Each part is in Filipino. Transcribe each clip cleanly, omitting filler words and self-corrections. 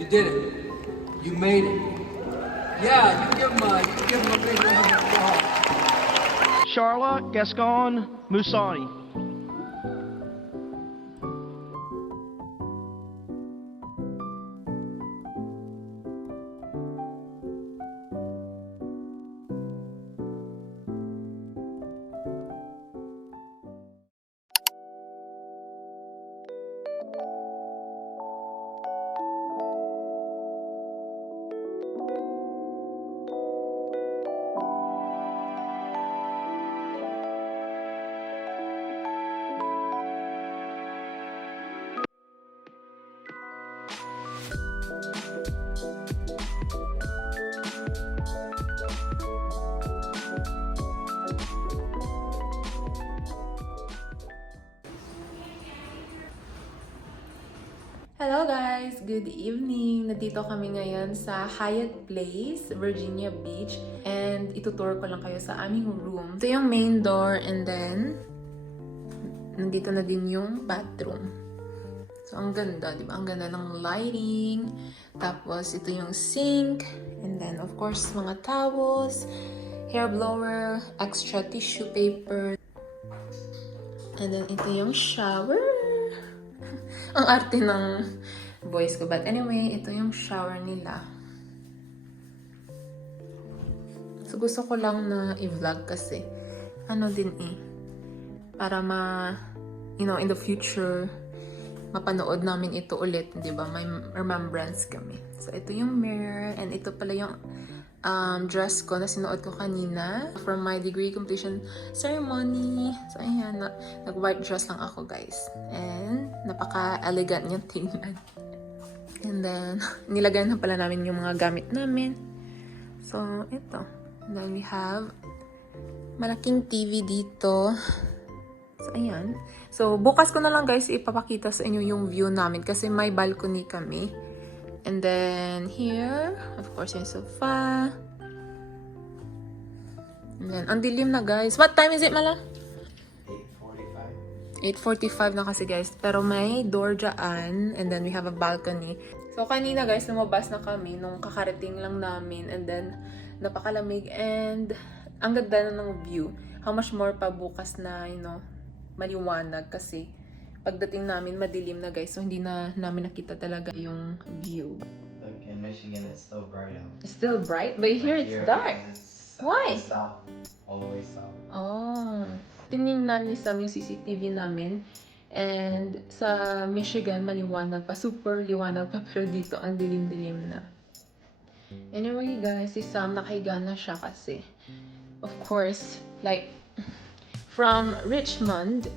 You did it. You made it. Yeah, you give him a big round of applause. Charlotte Gascon Musani. Hello guys! Good evening! Nandito kami ngayon sa Hyatt Place, Virginia Beach. And itutour ko lang kayo sa aming room. Ito yung main door and then nandito na din yung bathroom. So ang ganda, di ba? Ang ganda ng lighting. Tapos ito yung sink. And then of course mga towels, hair blower, extra tissue paper. And then ito yung shower. Ang arte ng voice ko. But anyway, ito yung shower nila. So, gusto ko lang na i-vlog kasi ano din para in the future, mapanood namin ito ulit, di ba? May remembrance kami. So, ito yung mirror and ito pala yung dress ko na sinuot ko kanina from my degree completion ceremony. So, ayan, nag-white dress lang ako, guys. And, napaka-elegant niyang tingnan. And then, nilagay na pala namin yung mga gamit namin. So, ito. And then, we have malaking TV dito. So, ayan. So, bukas ko na lang, guys, ipapakita sa inyo yung view namin kasi may balcony kami. And then, here, of course, yung sofa. And then, ang dilim na, guys. What time is it, Mala? 8:45 na kasi, guys. Pero may door dyan. And then, we have a balcony. So, kanina, guys, lumabas na kami nung kakarating lang namin. And then, napakalamig. And, ang ganda na ng view. How much more pa bukas na, maliwanag kasi pagdating namin, madilim na, guys. So, hindi na namin nakita talaga yung view. Look, in Michigan, it's still bright out. It's still bright? But here, it's dark. Why? South. All the way south. Oh. Tinignan ni Sam yung CCTV namin. And sa Michigan, maliwanag pa. Super liwanag pa. Pero dito, ang dilim-dilim na. Anyway, guys, si Sam, nakahiga na siya kasi. Of course, like, from Richmond,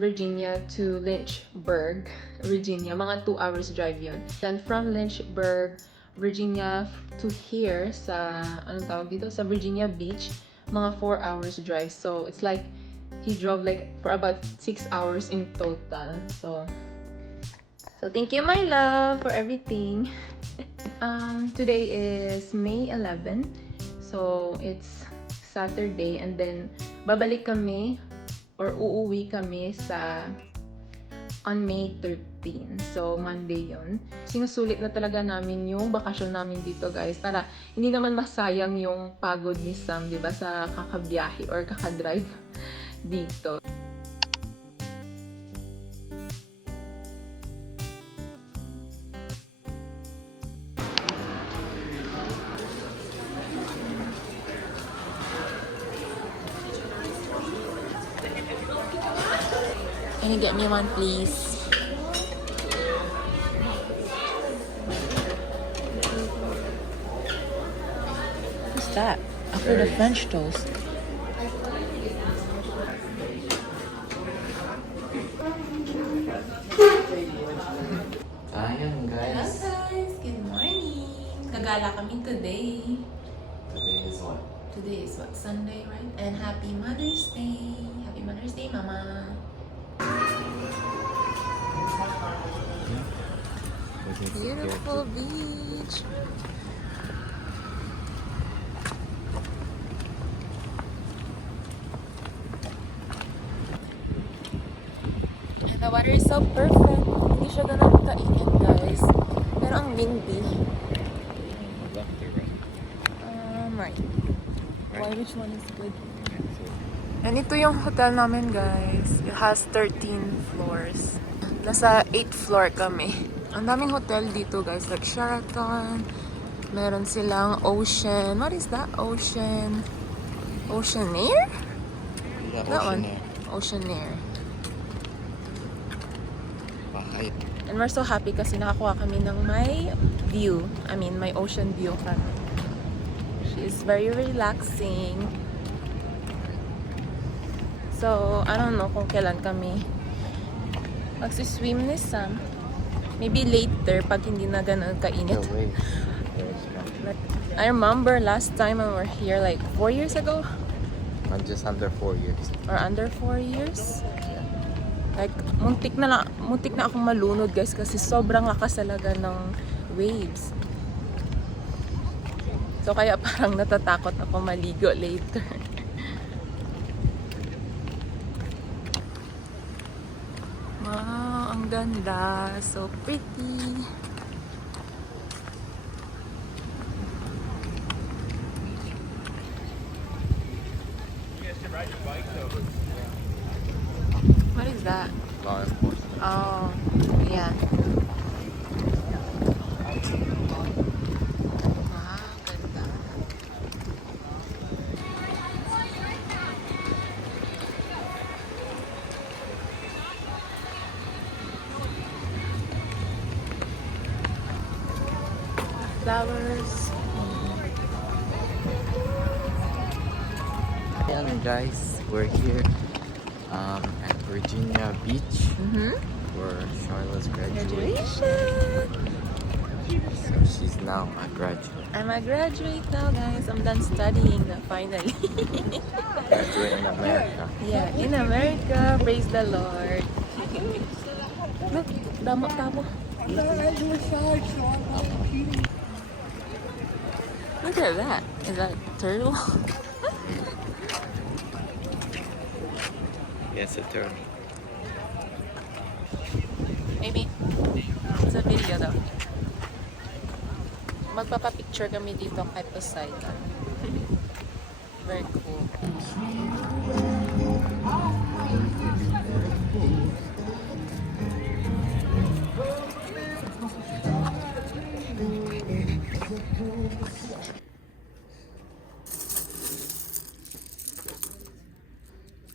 Virginia to Lynchburg, Virginia. Mga 2 hours drive yun. Then from Lynchburg, Virginia to here sa, anong tawag dito? Sa Virginia Beach, mga 4 hours drive. So, it's like, he drove like for about 6 hours in total. So thank you, my love, for everything. Today is May 11. So, it's Saturday. And then, babalik kami or uuwi kami on May 13. So, Monday yon. Sinusulit na talaga namin yung bakasyon namin dito, guys. Para hindi naman masayang yung pagod ni Sam, di ba? Sa kakabiyahe or kakadrive dito. Can you get me one, please? What's that? After the French toast. Ayan, guys. Hello, guys. Good morning. Gagala kami today. Today is what? Today is what? Sunday, right? And happy Mother's Day. Happy Mother's Day, Mama. Beautiful beach. And the water is so perfect. Hindi siya ganun kainit, guys. Pero ang windy. Left or right? Right. Why, which one is good? So, And ito yung hotel namin, guys. It has 13 floors. Nasa 8th floor kami. Ang daming hotel dito, guys. Like Sheraton. Meron silang Ocean. What is that? Oceanair? yeah, That one. Oceanair. Oceanair. Vacay. And we're so happy kasi nakakuha kami ng may view. I mean, may ocean view kami. She's very relaxing. So, I don't know kung kailan kami magsiswim ni Sam. Maybe later pag hindi na ganun kainit. The waves. Very strong. I remember last time when we were here like 4 years ago Just under 4 years. or under 4 years. Like, muntik na akong malunod, guys, kasi sobrang lakas talaga ng waves. So, kaya parang natatakot ako maligo later. Wow, ang ganda. So pretty. What is that? Law enforcement. Oh, yeah. Wow, ganda. Flowers. Hello guys, we're here at Virginia Beach for Charlotte's graduation. So she's now a graduate. I'm a graduate now, guys. I'm done studying na, finally. Graduate in America. Yeah, in America. Praise the Lord. Look, damo. Look at that. Is that a turtle? Yes, a turtle. Maybe. It's a video though. Magpapapicture kami dito kahit Poseidon. Very cool.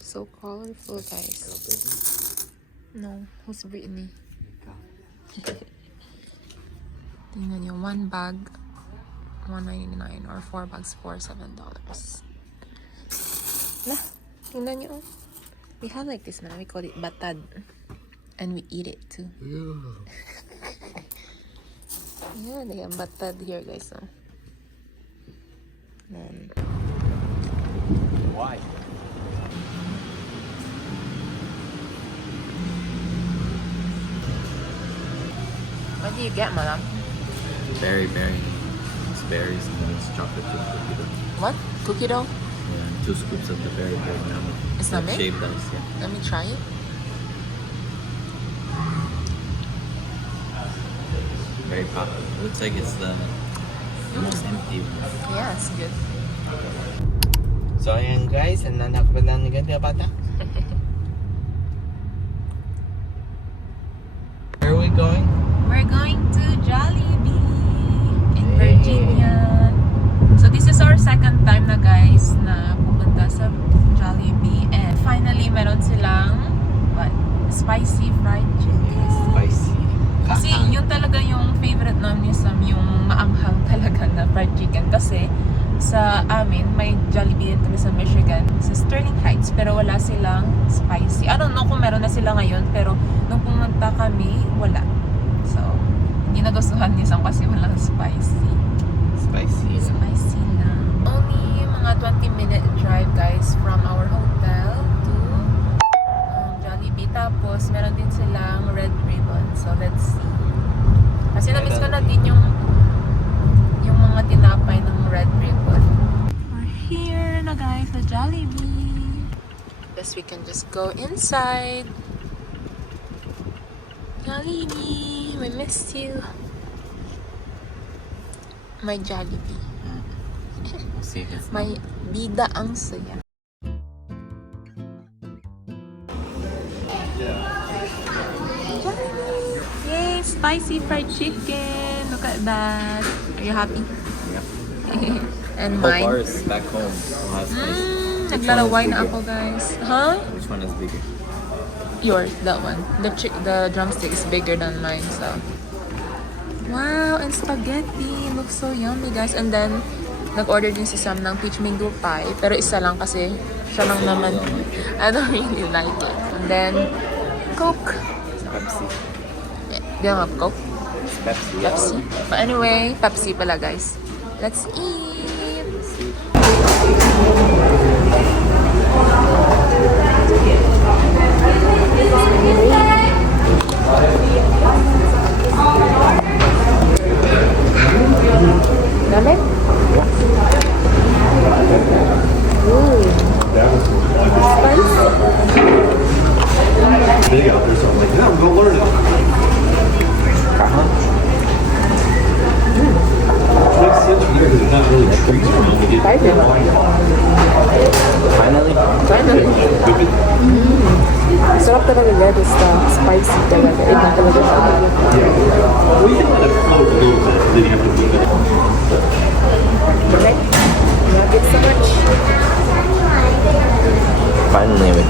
So colorful, guys. No, who's Brittany? Tingnan nyo, one bag, $1.99 or 4 bags for $7. Nah, tingnan nyo. We have like this now. We call it batad. And we eat it too. Yeah, they have batad here, guys. So. Then, Why? what do you get, madam? Berry. It's berries and then it's chocolate chip cookie dough. What? Cookie dough? Yeah, 2 scoops of the berry nugget. It's Like not it? shaved ice, yeah. Let me try it. Very popular. It looks like it's the most empty one. Yeah, it's good. So ayan guys, nanak pa na ng ganda bata. Where are we going? We're going to Jollibee in Virginia. So this is our second time na, guys, na pupunta sa Jollibee. And finally, meron silang what? Spicy fried chicken. Spicy. Kasi yun talaga yung favorite namin ni Sam, yung maanghang talaga na fried chicken. Kasi sa amin, may Jollibee din kami sa Michigan, sa Sterling Heights, pero wala silang spicy. I don't know kung meron na sila ngayon, pero nung pumunta kami, wala. So, hindi nagustuhan ni Sam kasi walang spicy. Spicy. Spicy na. Only mga 20-minute drive, guys, from our hotel to Jollibee. Tapos, meron din silang red ribbon. So, let's see. Kasi na-miss ko na din yung mga tinapay ng red ribbon. We're here na, guys, sa Jollibee. Guess we can just go inside. Jollibee, we missed you. May Jollibee. We'll see if it's May bida ang saya. Jollibee! Yay! Spicy fried chicken! Look at that! Are you happy? Yep. And Hope mine? ours back home will have spicy. Naglalaway na ako, guys. Huh? Which one is bigger? Yours, that one. The drumstick is bigger than mine, so. Wow, and spaghetti. Looks so yummy, guys. And then, nag-order din si Sam ng peach mango pie. Pero isa lang kasi siya lang naman. I don't really like it. And then, Coke. Pepsi. Do you have Coke? Pepsi. Pepsi. But anyway, Pepsi pala, guys. Let's eat. Dami? Big out there, so I'm like, yeah, I'm gonna learn it. Which makes sense for you because there's not really trees around to get. Finally? Finally. Sarap talaga lettuce ka. Spicy talaga. Ito talaga siya. Well, you can let it float a little bit, then you have to move it. Okay. Love it so much. Finally.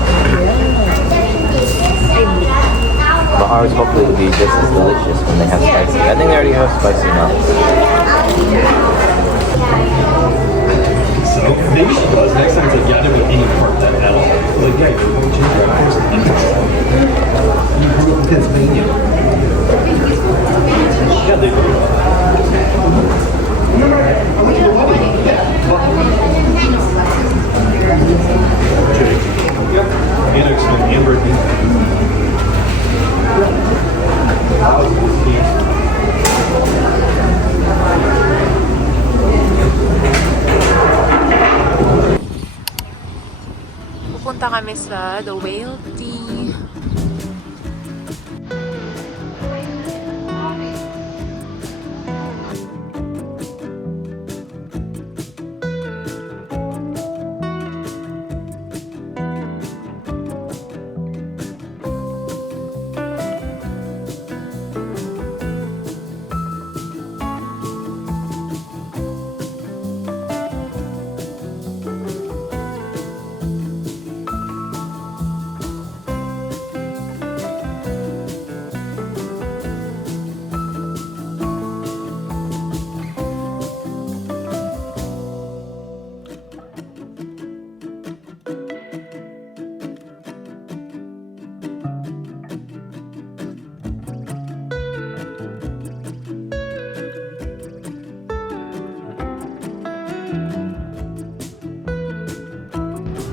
But ours hopefully will be just as delicious when they have spicy. I think they already have spicy now. So maybe she does. Next time it's like, yeah, I never any part of that at all. It's like, yeah, you're going to change your eyes. You grew up in Pennsylvania. Yeah, they do. I went to the wedding. Yeah. Annex and Amber. Pupunta kami sa The Whale Tea.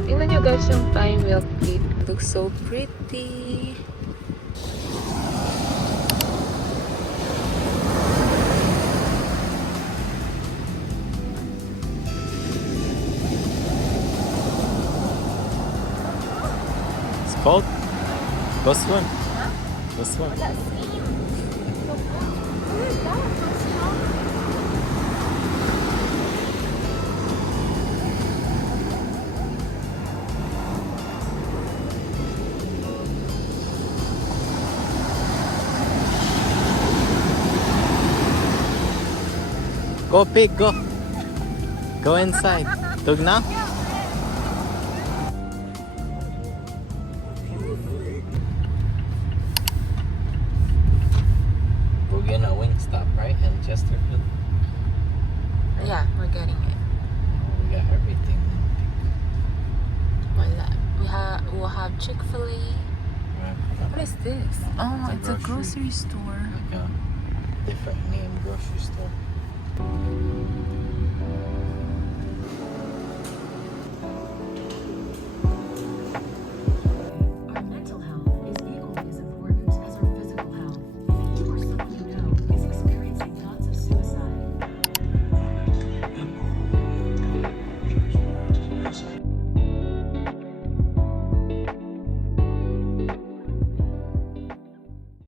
Tingnan nyo guys yung Thai milk tea. It looks so pretty. It's cold. Go swim. Go swim. Go pig, go. Go inside. Tug na? We're getting a Wingstop, right? And Chesterfield. Yeah, we're getting it. We got everything. We'll have Chick-fil-A. What is this? Oh, it's a grocery store. Like a different name grocery store.